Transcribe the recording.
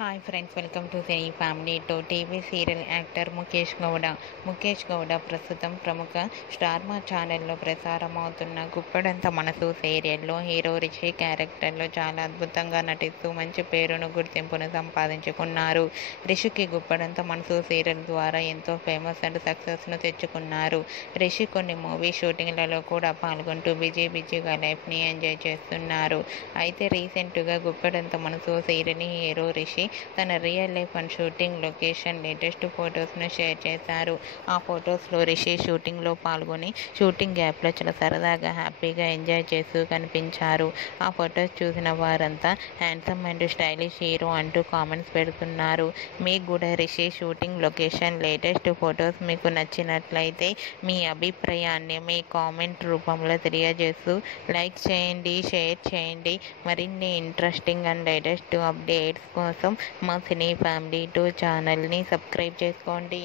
Hi friends, welcome to cine family. TV serial actor Mukesh Gowda ప్రస్తుతం ప్రముఖ స్టార్మా ఛానల్లో ప్రసారమవుతున్న గుప్పెడంత మనసు సీరియల్లో హీరో రిషి క్యారెక్టర్లో చాలా అద్భుతంగా నటిస్తూ మంచి పేరును గుర్తింపును సంపాదించుకున్నారు. రిషికి గుప్పెడంత మనసు సీరియల్ ద్వారా ఎంతో ఫేమస్ అండ్ సక్సెస్ను తెచ్చుకున్నారు. రిషి కొన్ని మూవీ షూటింగ్లలో కూడా పాల్గొంటూ బిజీగా లైఫ్ని ఎంజాయ్ చేస్తున్నారు. అయితే రీసెంట్గా గుప్పెడంత మనసు సీరియల్ని హీరో రిషి తన real life and shooting location latest ఫొటోస్ను షేర్ చేశారు. ఆ ఫొటోస్లో రిషి షూటింగ్లో పాల్గొని షూటింగ్ గ్యాప్లో చాలా సరదాగా హ్యాపీగా ఎంజాయ్ చేస్తూ కనిపించారు. ఆ ఫొటోస్ చూసిన వారంతా హ్యాండ్సమ్ అండ్ స్టైలిష్ హీరో అంటూ కామెంట్స్ పెడుతున్నారు. మీకు కూడా Rishi shooting location latest photos మీకు నచ్చినట్లయితే మీ అభిప్రాయాన్ని మీ కామెంట్ రూపంలో తెలియజేస్తూ లైక్ చేయండి, షేర్ చేయండి. మరిన్ని ఇంట్రెస్టింగ్ అండ్ లేటెస్ట్ అప్డేట్స్ కోసం మా సినీ ఫ్యామిలీ 2 ఛానల్ని సబ్స్క్రైబ్ చేసుకోండి.